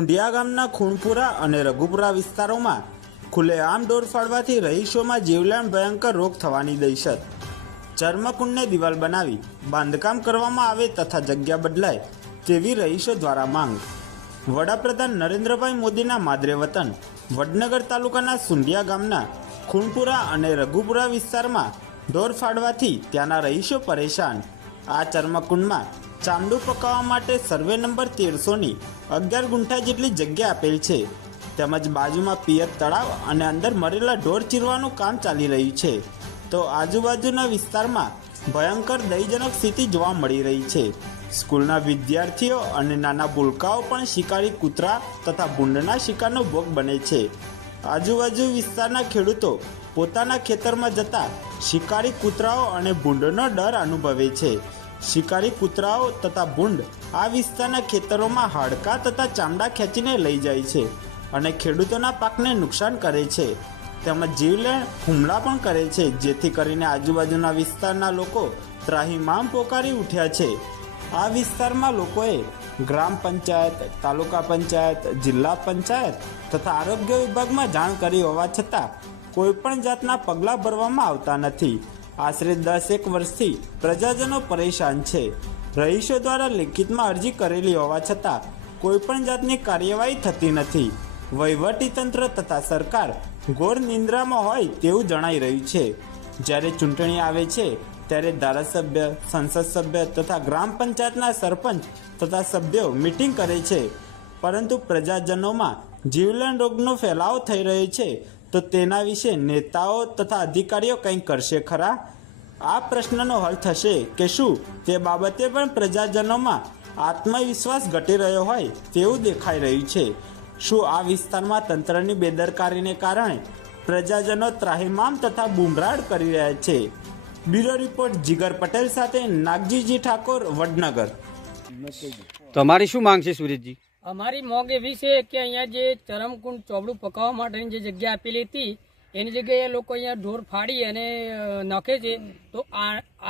સુંઢિયા ગામના ખૂણપુરા અને રઘુપુરા વિસ્તારોમાં ખુલ્લેઆમ ઢોર ફાડવાથી રહીશોમાં જીવલેણ ભયંકર રોગ થવાની દહેશત. ચર્મકુંડને દિવાલ બનાવી બાંધકામ કરવામાં આવે તથા જગ્યા બદલાય તેવી રહીશો દ્વારા માંગ. વડાપ્રધાન નરેન્દ્રભાઈ મોદીના માદરે વતન વડનગર તાલુકાના સુંઢિયા ગામના ખૂણપુરા અને રઘુપુરા વિસ્તારમાં ઢોર ફાડવાથી ત્યાંના રહીશો પરેશાન. આ ચર્મકુંડમાં ચામડું પકાવવા માટે સર્વે નંબર 1300ની 11 ગુંઠા જેટલી જગ્યા આપેલ છે, તેમજ બાજુમાં પિયત તળાવ અને અંદર મરેલા ઢોર ચીરવાનું કામ ચાલી રહ્યું છે. તો આજુબાજુના વિસ્તારમાં ભયંકર દયજનક સ્થિતિ જોવા મળી રહી છે. સ્કૂલના વિદ્યાર્થીઓ અને નાના ભૂલકાઓ પણ શિકારી કૂતરા તથા ભૂંડના શિકારનો ભોગ બને છે. આજુબાજુ વિસ્તારના ખેડૂતો પોતાના ખેતરમાં જતા શિકારી કૂતરાઓ અને ભૂંડનો ડર અનુભવે છે. શિકારી કૂતરાઓ તથા ભૂંડ આ વિસ્તારના ખેતરોમાં હાડકાં તથા ચામડા ખેંચીને લઈ જાય છે અને ખેડૂતોના પાકને નુકસાન કરે છે, તેમજ જીવલેણ હુમલા પણ કરે છે, જેથી કરીને આજુબાજુના વિસ્તારના લોકો ત્રાહિમામ પોકારી ઉઠ્યા છે. આ વિસ્તારમાં લોકોએ ગ્રામ પંચાયત, તાલુકા પંચાયત, જિલ્લા પંચાયત તથા આરોગ્ય વિભાગમાં જાણ કરી હોવા છતાં કોઈ પણ જાતના પગલાં ભરવામાં આવતા નથી. આશરે 10 વર્ષથી પ્રજાજનો પરેશાન છે. રહીશો દ્વારા લેખિતમાં અરજી કરેલી હોવા છતાં કોઈ પણ જાતની કાર્યવાહી થતી નથી. વહીવટીતંત્ર તથા સરકાર ઘોર નિંદ્રામાં હોય તેવું જણાઈ રહ્યું છે. જ્યારે ચૂંટણી આવે છે ત્યારે ધારાસભ્ય, સંસદ સભ્ય તથા ગ્રામ પંચાયતના સરપંચ તથા સભ્યો મિટિંગ કરે છે, પરંતુ પ્રજાજનોમાં જીવલેણ રોગનો ફેલાવો થઈ રહ્યો છે, તો તેના વિશે નેતાઓ તથા અધિકારીઓ કંઈ કરશે ખરા? આ પ્રશ્નનો હલ થશે કે શું, તે બાબતે પણ પ્રજાજનોમાં આત્મવિશ્વાસ ઘટી રહ્યો હોય તેવું દેખાઈ રહ્યું છે. શું આ વિસ્તારમાં તંત્રની બેદરકારીને કારણે પ્રજાજનો ત્રાહિમામ તથા બુમરાડ કરી રહ્યા છે? બ્યુરો રિપોર્ટ જીગર પટેલ સાથે નાગજીજી ઠાકોર, વડનગર. તમારી શું માંગ છે સુરેશજી? અમારી માંગ એવી છે કે અહીંયા જે ચરમકુંડ ચોબડું પકાવવા માટેની જે જગ્યા આપેલી હતી એની જગ્યાએ લોકો અહીંયા ઢોર ફાડી અને નાખે છે, તો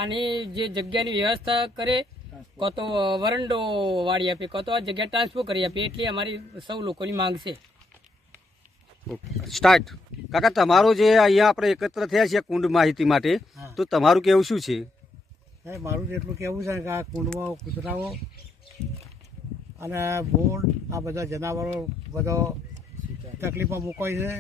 આની જે જગ્યાની વ્યવસ્થા કરે, કાં તો વરંડો વાળી આપે, કાં તો આ જગ્યા ટ્રાન્સફર કરી આપે, એટલી અમારી સૌ લોકોની માંગ છે. સ્ટાર્ટ. કાકા, તમારું જે અહીંયા આપણે એકત્ર થયા છીએ કુંડ માહિતી માટે, તો તમારું કેવું શું છે? મારું તો એટલું કહેવું છે કે આ કુંડમાં કૂતરાઓ અને ભૂંડ આ બધા જનાવરો બધો તકલીફમાં મૂકાય છે.